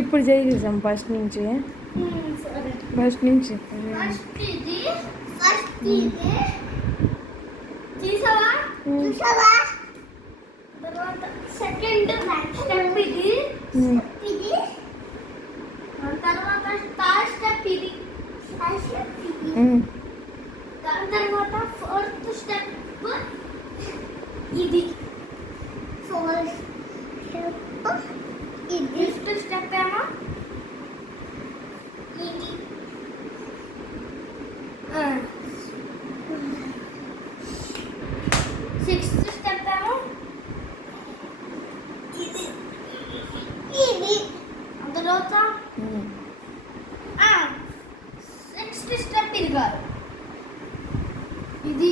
ఇప్పుడు చేసేసాం ఫస్ట్ నుంచి. ఫస్ట్ నుంచి తర్వాత సెకండ్ స్టెప్ ఇది, తర్వాత థర్డ్ స్టెప్ ఇది, దాని తర్వాత ఫోర్త్ స్టెప్ ఇది, ఫిఫ్త్ స్టెప్ ఏమో ఇది, సిక్స్త్ స్టెప్ ఏమో ఇది ఇది, తర్వాత సిక్స్త్ స్టెప్ ఇది కాదు, ఇది